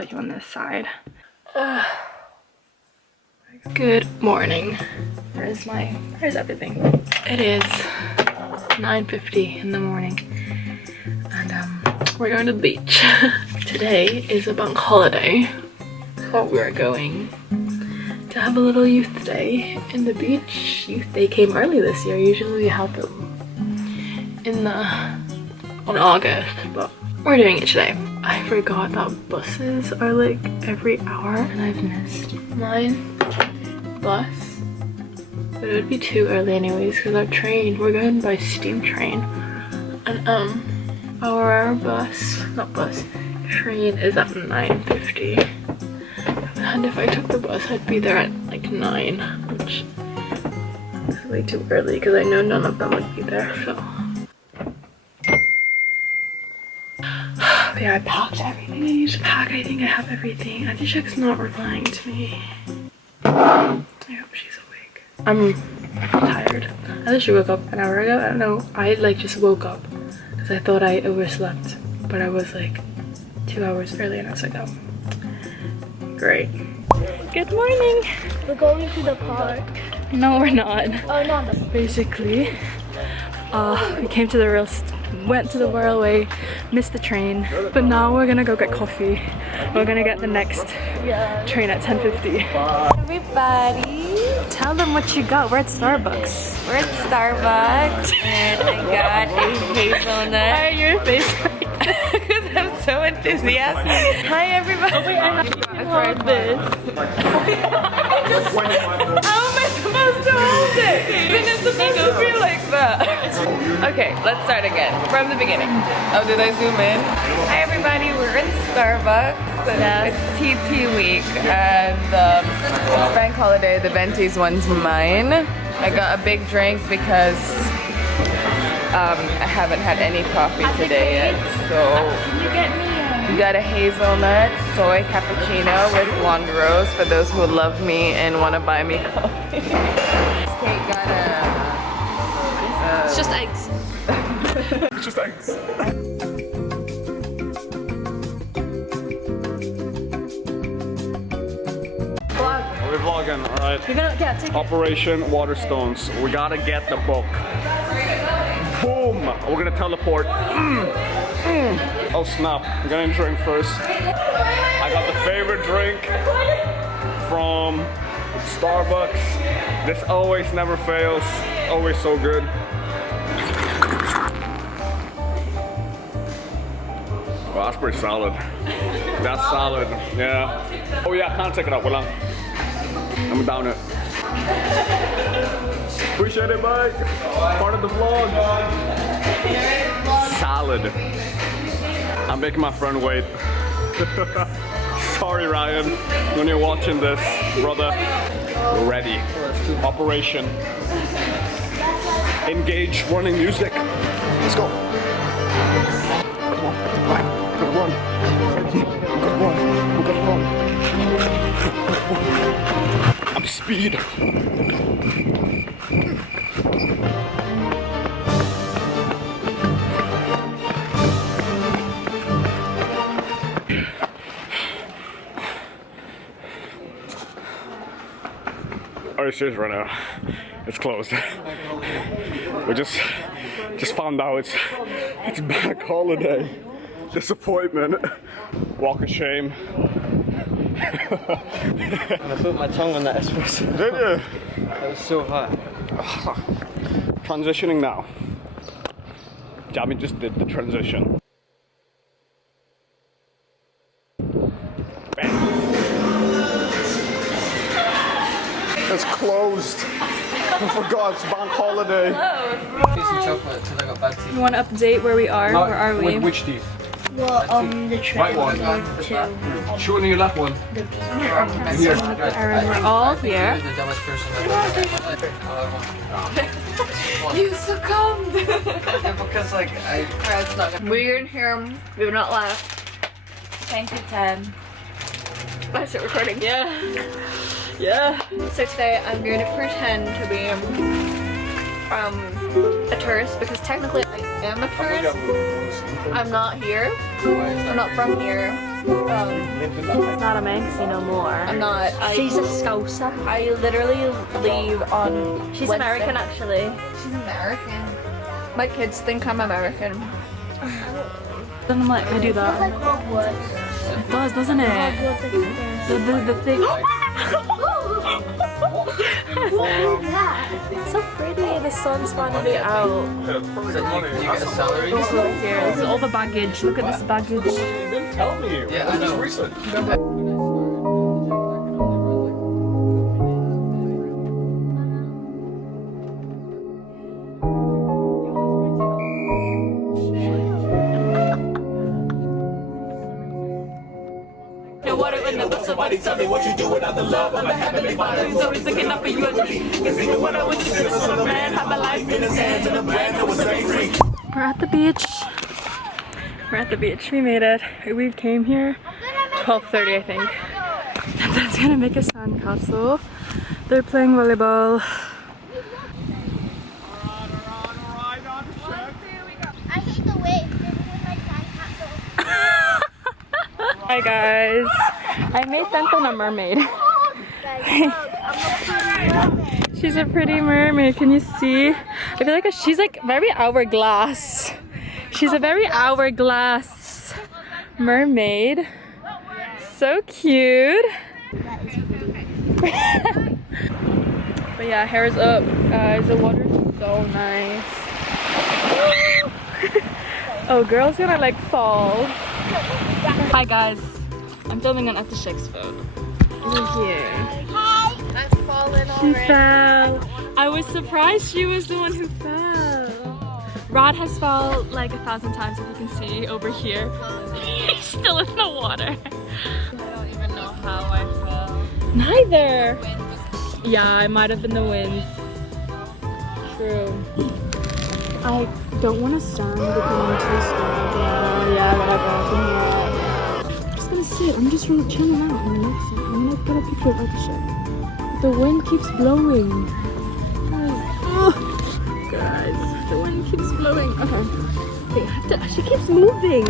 put you on this side. Good morning. Where's everything? It is 9:50 in the morning and we're going to the beach. Today is a bank holiday, so we're going to have a little youth day in the beach. Youth day came early this year. Usually we have them on August, but we're doing it today. I forgot that buses are like every hour and I've missed mine bus, but it would be too early anyways because our train, we're going by steam train, and our train is at 9:50, and if I took the bus I'd be there at like 9, which is way too early because I know none of them would be there. So yeah, I packed everything I need to pack. I think I have everything. Auntie Check's not replying to me. I hope she's awake. I'm tired. I literally woke up an hour ago. I don't know. I like just woke up because I thought I overslept, but I was like 2 hours early and I was like, oh, great. Good morning. We're going to the park. No, we're not. Oh, no. Basically, we went to the railway, missed the train, but now we're gonna go get coffee. We're gonna get the next train at 10:50. Everybody, Tell them what you got. We're at Starbucks. we're at Starbucks and I got a hazelnut. Why are your face like Because I'm so enthusiastic. Hi everybody. Oh wait, I have to hold this. How am I supposed to hold it? Then it's supposed to be like that. Okay, let's start again. From the beginning. Oh, did I zoom in? Hi everybody, we're in Starbucks. Yes. It's TT week and it's bank holiday. The Venties one's mine. I got a big drink because I haven't had any coffee today yet. So Can you get me we got a hazelnut soy cappuccino with blonde rose for those who love me and want to buy me coffee. Kate got It's just eggs. It's just eggs. We're vlogging, alright. You're gonna, yeah, take it. Operation Waterstones. We gotta get the book. Boom! We're gonna teleport. Oh snap. I'm gonna drink first. I got the favorite drink from Starbucks. This always never fails. Always so good. Well, that's pretty solid. That's solid, yeah. Oh yeah, I can't take it up, will I? I'm down it. Appreciate it, bye. Part of the vlog. Solid. I'm making my friend wait. Sorry, Ryan, when you're watching this, brother. We're ready. Operation. Engage running music. Let's go. Come on, run. We gotta run. I'm speed. Are you serious right now? It's closed. We just found out it's bank holiday. Disappointment. Walk of shame. I put my tongue on that espresso. Did you? That was so hot. Transitioning now. Jamie just did the transition. Bang. It's closed. I forgot it's bank holiday. Piece of chocolate till I got bad teeth. You want to update where we are? Where are we? Which teeth? well, the train Right one. to Show me your left one. the beach. Here. Aaron, we're all here. You're the dumbest person I've You succumbed. because like We're in here. We've not left. 10 to 10. I start recording. Yeah. Yeah. So today I'm going to pretend to be a tourist because technically I am a tourist. I'm not here. I'm not from here. She's not a Manxie no more. I'm not. She's a Scouser. I literally leave on She's Wednesday. American actually. She's American. My kids think I'm American. Doesn't let me do that. Like Hogwarts. It does, doesn't it? The thing. It's so pretty. The sun's finally out. So do you get a salary? Here, this is all the baggage. Look at this baggage. You didn't tell me. Yeah, I know. Recent. Somebody tell me what you do without the love of a heavenly father. He's always looking up for you and me. Cause even when I was just a son of man, had my life in his hands and a plan that was very free. We're at the beach. We're at the beach. We made it. We came here 12:30, I think. And that's gonna make a sandcastle. They're playing volleyball. I hate the waves. They're doing my sandcastle. Hi guys. I made Tenten a mermaid. She's a pretty mermaid. Can you see? I feel like she's like very hourglass. She's a very hourglass mermaid. So cute. But yeah, hair's up, guys. The water's so nice. Oh, girl's gonna like fall. Hi guys. I'm filming on Etishek's phone. Look here. That's fallen She fell. I was surprised she was the one who fell. Rod has fallen like 1,000 times, if you can see over here. He's still in the water. I don't even know how I fell. Neither. Yeah, it might have been the wind. True. I don't want to stand because I'm too scared. Yeah, whatever. I'm just gonna sit. I'm just really chilling out. I'm not gonna picture of Etishek. The wind keeps blowing. Guys, the wind keeps blowing. Okay. Wait, she keeps moving.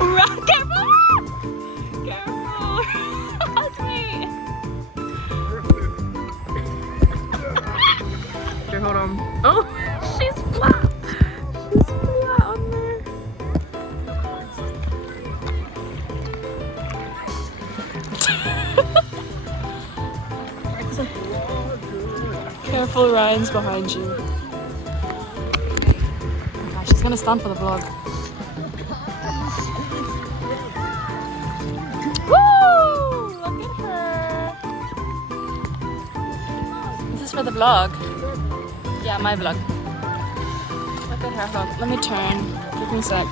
Run, careful! Careful! Help me! Here, hold on. Oh, she's flat. She's flat on there. Careful, Ryan's behind you. Oh my gosh, she's gonna stand for the vlog. Woo! Look at her. This is for the vlog. Yeah, my vlog. Look at her hook. Let me turn. Give me a sec.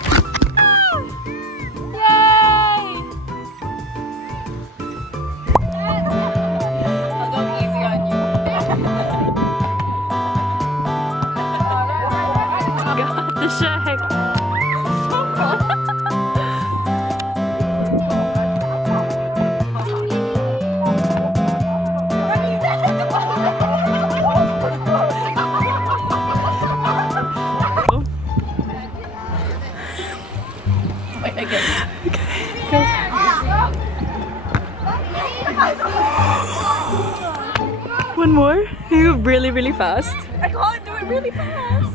One more? You really, really fast. I can't do it really fast.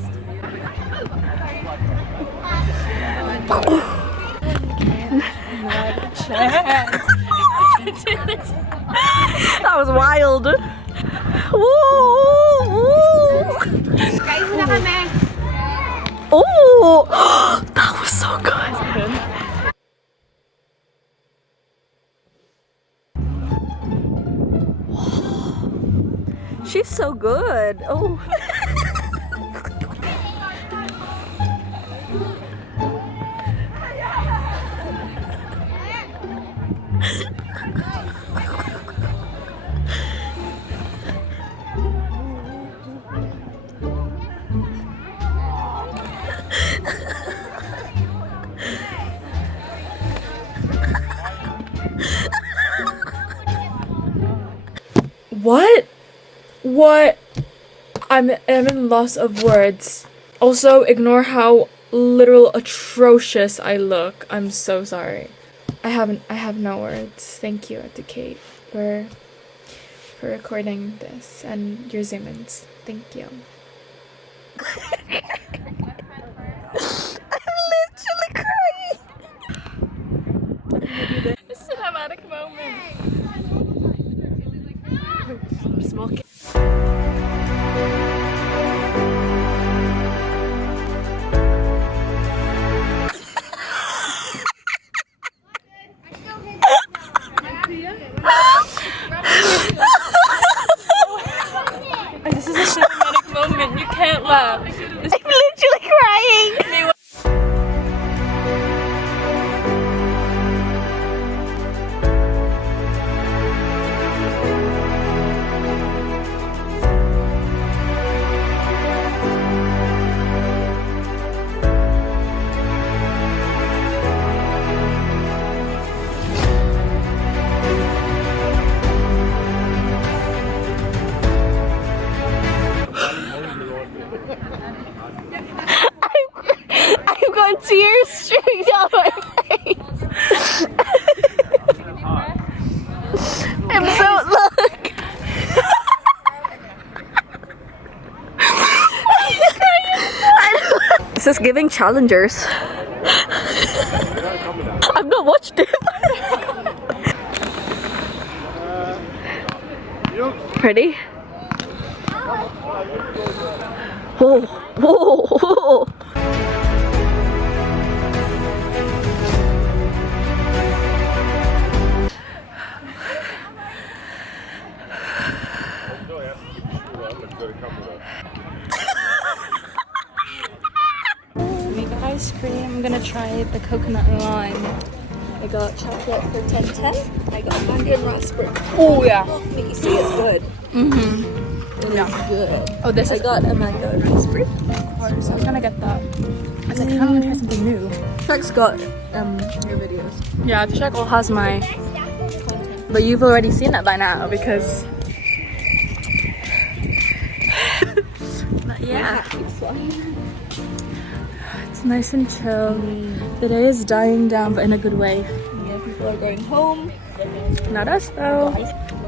That was wild. Woo! Oh, that was so good. She's so good. Oh. What? I'm in loss of words. Also, ignore how literal atrocious I look. I'm so sorry. I have no words. Thank you to Kate for recording this and your zoom-ins. Thank you. Cinematic moment. Smoke. This is a cinematic moment. You can't laugh. I'm literally crying. I've got tears streaming down my face. I'm so look. This is giving challengers. I've not watched it. Ready? Whoa, whoa, whoa. We got ice cream. I'm gonna try the coconut and lime. I got chocolate for 10/10. I got mango and raspberry. Oh yeah. You see, it's good. Mm-hmm. It's good. Oh, this I is got a mango and raspberry. of course. I was gonna get that. I was like, I want to try something new. Shrek's got your videos. Yeah, the Shrek all has my. But you've already seen that by now because. But yeah. It's nice and chill. The day is dying down, but in a good way. Yeah, people are going home. Not us though.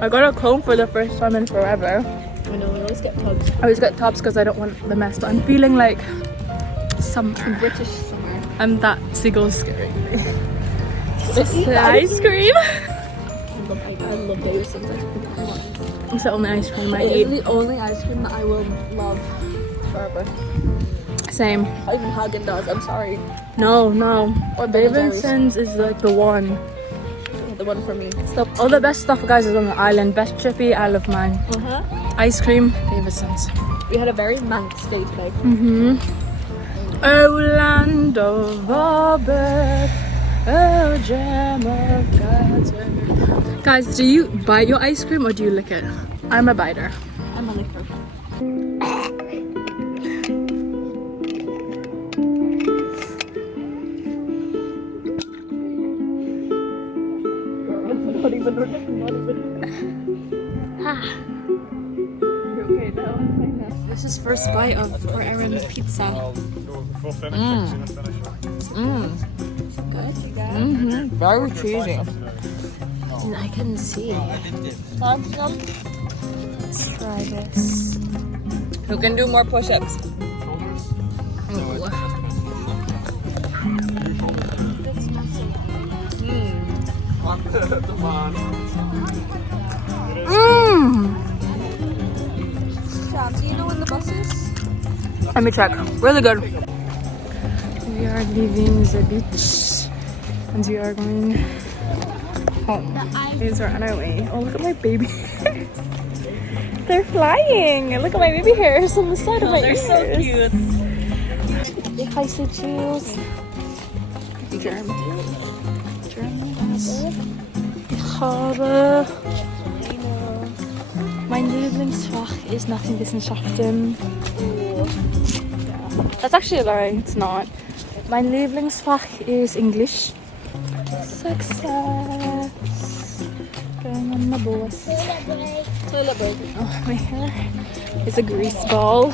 I got a comb for the first time in forever. I know, we always get tubs. I always get tops because I don't want the mess, but I'm feeling like summer. British summer. I'm that seagull scary. This is the ice cream. I love Davison's ice cream. It's the only ice cream I It eat. is the only ice cream that I will love forever. Same. Not even Haagen-Dazs, I'm sorry. No, no. Or Ben & Jerry's. Davidson's is like the one. The one for me. All the best stuff, guys, is on the island. Best trippy, I love mine. Ice cream, Davidson's. We had a very Manx day today. Mm-hmm. Orlando Robert, a gem of God's earth. Guys, do you bite your ice cream or do you lick it? I'm a biter. I'm a licker. This is first bite of poor Erin's pizza. Very cheesy. And I can see. Let's try this. Who can do more push-ups? Do you know when the bus is? Let me check. Really good. We are leaving the beach and we are going home. These are on our way. Oh, look at my baby hairs. They're flying. Look at my baby hairs on the side of my ears. They're so cute. Ich heiße Jules. German. Ich habe... Mein Lieblingsfach ist Nachrichtenwissenschaften. That's actually lying, it's not. Mein Lieblingsfach is English. Success. Going on my bus. Toilet break. Oh, my hair is a grease ball.